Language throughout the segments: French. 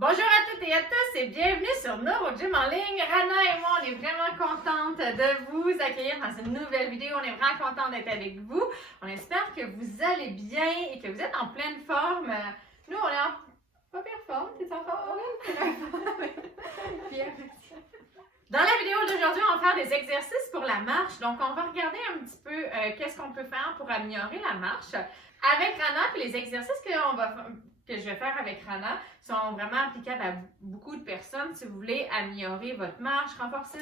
Bonjour à toutes et à tous et bienvenue sur NeuroGym en ligne. Rana et moi, on est vraiment contente de vous accueillir dans une nouvelle vidéo. On est vraiment contente d'être avec vous. On espère que vous allez bien et que vous êtes en pleine forme. Nous, on est en pas pire forme. T'es en forme? Bien. Dans la vidéo d'aujourd'hui, on va faire des exercices pour la marche. Donc, on va regarder un petit peu qu'est-ce qu'on peut faire pour améliorer la marche. Avec Rana, puis les exercices que je vais faire avec Rana sont vraiment applicables à beaucoup de personnes. Si vous voulez améliorer votre marche, renforcer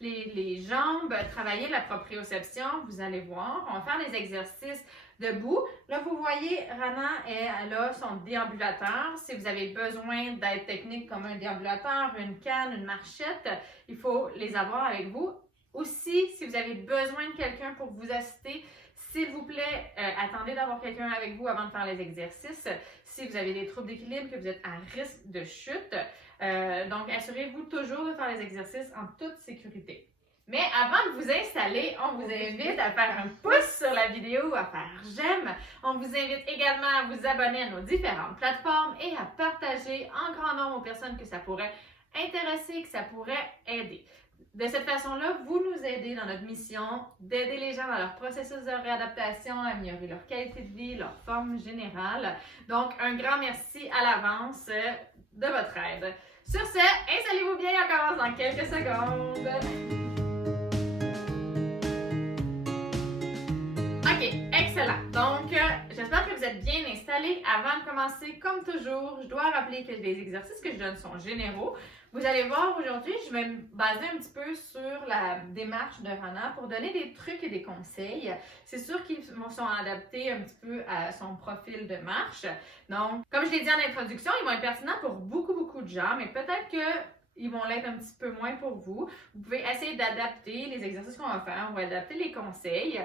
les jambes, travailler la proprioception, vous allez voir. On va faire des exercices debout. Là, vous voyez, Rana, elle a son déambulateur. Si vous avez besoin d'aide technique comme un déambulateur, une canne, une marchette, il faut les avoir avec vous. Aussi, si vous avez besoin de quelqu'un pour vous assister, s'il vous plaît, attendez d'avoir quelqu'un avec vous avant de faire les exercices. Si vous avez des troubles d'équilibre, que vous êtes à risque de chute, donc assurez-vous toujours de faire les exercices en toute sécurité. Mais avant de vous installer, on vous invite à faire un pouce sur la vidéo, à faire j'aime. On vous invite également à vous abonner à nos différentes plateformes et à partager en grand nombre aux personnes que ça pourrait intéresser, que ça pourrait aider. De cette façon-là, vous nous aidez dans notre mission d'aider les gens dans leur processus de réadaptation, à améliorer leur qualité de vie, leur forme générale. Donc, un grand merci à l'avance de votre aide. Sur ce, installez-vous bien, on commence dans quelques secondes. OK, excellent. Donc, j'espère que vous êtes bien installés. Avant de commencer, comme toujours, je dois rappeler que les exercices que je donne sont généraux. Vous allez voir, aujourd'hui, je vais me baser un petit peu sur la démarche de Rana pour donner des trucs et des conseils. C'est sûr qu'ils sont adaptés un petit peu à son profil de marche. Donc, comme je l'ai dit en introduction, ils vont être pertinents pour beaucoup de gens, mais peut-être qu'ils vont l'être un petit peu moins pour vous. Vous pouvez essayer d'adapter les exercices qu'on va faire. On va adapter les conseils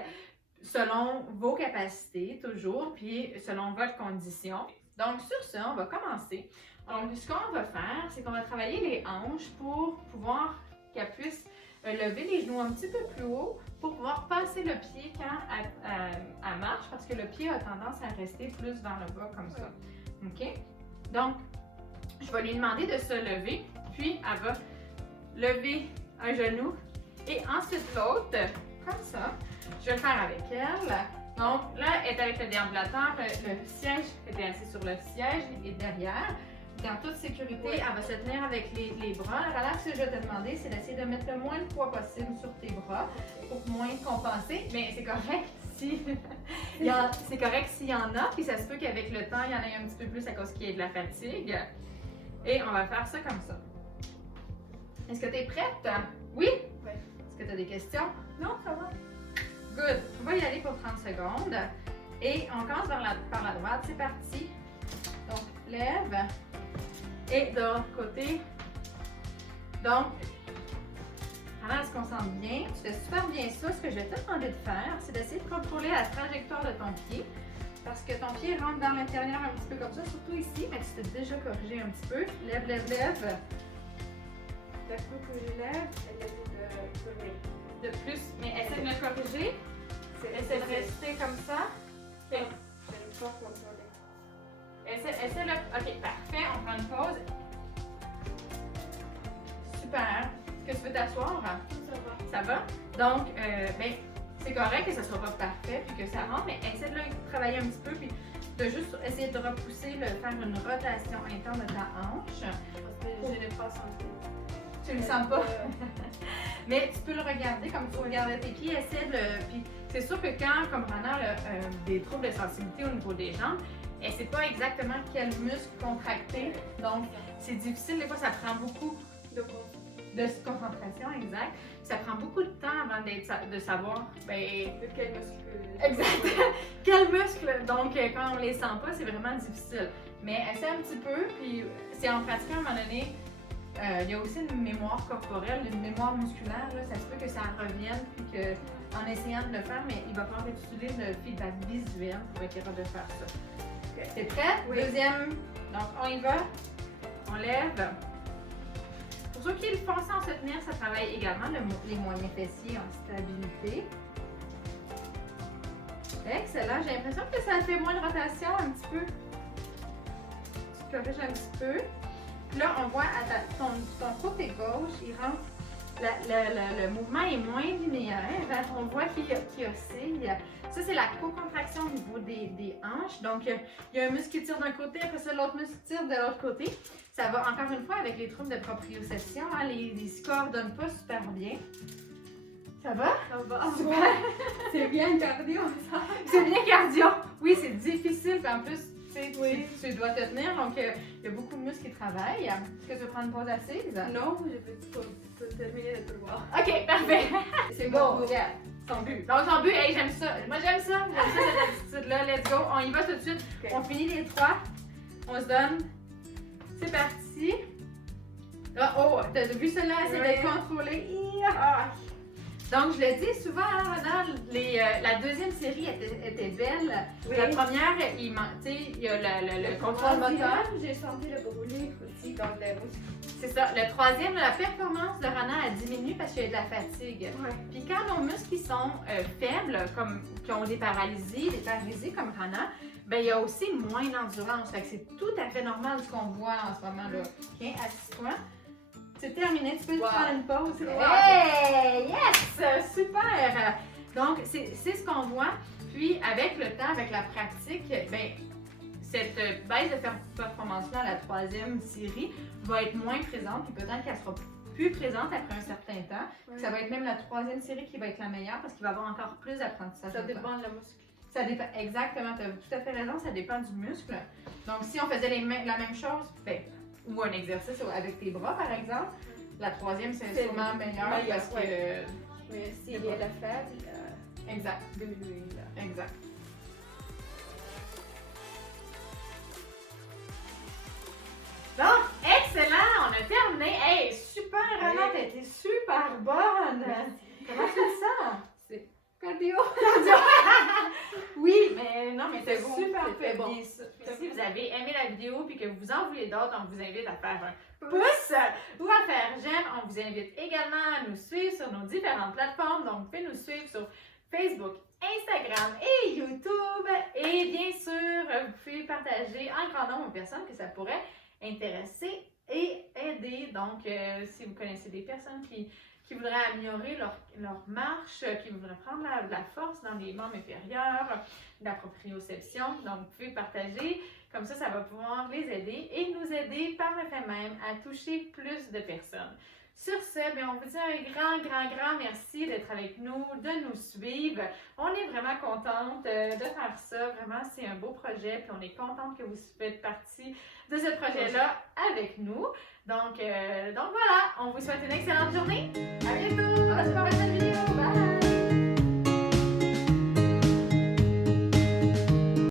selon vos capacités, toujours, puis selon votre condition. Donc, sur ce, on va commencer. Donc, ce qu'on va faire, c'est qu'on va travailler les hanches pour pouvoir qu'elle puisse lever les genoux un petit peu plus haut pour pouvoir passer le pied quand elle marche, parce que le pied a tendance à rester plus vers le bas comme ça. OK? Donc, je vais lui demander de se lever, puis elle va lever un genou et ensuite l'autre, comme ça. Je vais le faire avec elle. Donc, là, elle est avec le déambulateur, le siège, elle est assise sur le siège et derrière. Dans toute sécurité, elle va se tenir avec les bras. Alors, ce que je vais te demander, c'est d'essayer de mettre le moins de poids possible sur tes bras pour moins compenser. Mais c'est correct si c'est correct s'il y en a, puis ça se peut qu'avec le temps, il y en ait un petit peu plus à cause qu'il y ait de la fatigue. Et on va faire ça comme ça. Est-ce que tu es prête? Oui? Oui. Est-ce que tu as des questions? Non, ça va. Good. On va y aller pour 30 secondes. Et on commence par la droite. C'est parti. Donc, lève. Et de l'autre côté. Donc, alors, est-ce qu'on sent bien? Tu fais super bien ça. Ce que je vais te demander de faire, c'est d'essayer de contrôler la trajectoire de ton pied. Parce que ton pied rentre dans l'intérieur un petit peu comme ça, surtout ici, mais tu t'es déjà corrigé un petit peu. Lève, lève, lève. D'un coup que je lève, elle est De plus, mais essaie de me corriger. Essaie de rester comme ça. Okay. Je pas contrôler. Essaie le. Ok, parfait. On prend une pause. Super. Est-ce que tu veux t'asseoir? Ça va. Ça va? Donc, ben, c'est correct que ça soit pas parfait puis que ça rentre, mais essaie de le travailler un petit peu puis de juste essayer de repousser, faire une rotation interne de ta hanche. Parce que je n'ai pas senti. Tu le sens pas? Mais tu peux le regarder comme tu regardais tes pieds, essaie de le. Puis c'est sûr que quand, comme Rana a des troubles de sensibilité au niveau des jambes, elle ne sait pas exactement quel muscle contracter. Donc, c'est difficile. Des fois, ça prend beaucoup de concentration, exact. Ça prend beaucoup de temps avant de savoir de quel muscle. exact. Quel muscle. Donc, quand on ne les sent pas, c'est vraiment difficile. Mais essaie un petit peu, puis c'est en pratiquant à un moment donné. Il y a aussi une mémoire corporelle, une mémoire musculaire. Là, ça se peut que ça revienne, puis qu'en essayant de le faire, mais il va falloir que tu utilises le feedback visuel pour être capable de faire ça. Okay. T'es prête? Oui. Deuxième. Donc, on y va. On lève. Pour ceux qui le font sans se tenir, ça travaille également les moyens fessiers en stabilité. Excellent. J'ai l'impression que ça fait moins de rotation un petit peu. Tu te corriges un petit peu. Puis là, on voit à ton côté gauche, il rentre. Le mouvement est moins linéaire. On voit qu'il oscille. Ça, c'est la co-contraction au niveau des hanches. Donc, il y a un muscle qui tire d'un côté, après ça, l'autre muscle tire de l'autre côté. Ça va, encore une fois, avec les troubles de proprioception. Hein, les scores ne donnent pas super bien. Ça va? Ça va. Super. C'est bien cardio, ça. C'est bien cardio. Oui, c'est difficile. Puis en plus, tu sais, Oui. tu dois te tenir. Donc, il y a beaucoup de muscles qui travaillent. Est-ce que tu veux prendre une pause assise? Non, je peux terminer le tour. OK, parfait. C'est Go, bon. regarde. Son but. Donc, son but, hey, j'aime ça. Moi, j'aime ça. J'aime ça, cette attitude-là. Let's go. On y va tout de suite. Ok. On finit les 3. On se donne. C'est parti. Ah, oh, t'as vu celle-là? C'est d'être contrôlée. Ah, Donc, je le dis souvent, hein, Rana, la deuxième série était belle. oui. La première, il y a le contrôle moteur. J'ai senti le brûler aussi dans les muscles. C'est ça. Le troisième, la performance de Rana a diminué parce qu'il y a de la fatigue. Ouais. Puis quand nos muscles qui sont faibles, comme qui ont des paralysies comme Rana, ben il y a aussi moins d'endurance. Fait que c'est tout à fait normal ce qu'on voit en ce moment-là. OK, assis-toi. C'est terminé, tu peux te prendre une pause. Wow. Hey! Yes! Super! Donc, c'est ce qu'on voit. Puis, avec le temps, avec la pratique, ben, cette baisse de performance-là, la troisième série, va être moins présente. Puis peut-être qu'elle sera plus présente après un certain temps. Ouais. Ça va être même la troisième série qui va être la meilleure parce qu'il va y avoir encore plus d'apprentissage. Ça de temps. dépend de la muscle. Ça dépend, exactement, tu as tout à fait raison, ça dépend du muscle. Donc, si on faisait la même chose, ben, ou un exercice avec tes bras, par exemple, la troisième, c'est sûrement meilleur parce que... ouais. Mais s'il C'est y a bon. la faible, Exact, de l'huile. exact. Bon, excellent, on a terminé. Hey, super, Rana, t'as été super bonne. Comment tu le sens? C'est cardio. Oui, mais non, mais c'est C'est bon, super c'était fait bon. bien ça. Puis si vous avez aimé la vidéo puis que vous en voulez d'autres, on vous invite à faire un pouce ou à faire j'aime. On vous invite également à nous suivre sur nos différentes plateformes. Donc, vous pouvez nous suivre sur Facebook, Instagram et YouTube. Et bien sûr, vous pouvez partager en grand nombre aux personnes que ça pourrait intéresser et aider. Donc, si vous connaissez des personnes qui voudraient améliorer leur marche, qui voudraient prendre la force dans les membres inférieurs, la proprioception. Donc, vous pouvez partager. Comme ça va pouvoir les aider et nous aider par le fait même à toucher plus de personnes. Sur ce, bien, on vous dit un grand merci d'être avec nous, de nous suivre. On est vraiment contente de faire ça. Vraiment, c'est un beau projet. Puis on est contente que vous faites partie de ce projet-là avec nous. Donc voilà, on vous souhaite une excellente journée. À bientôt!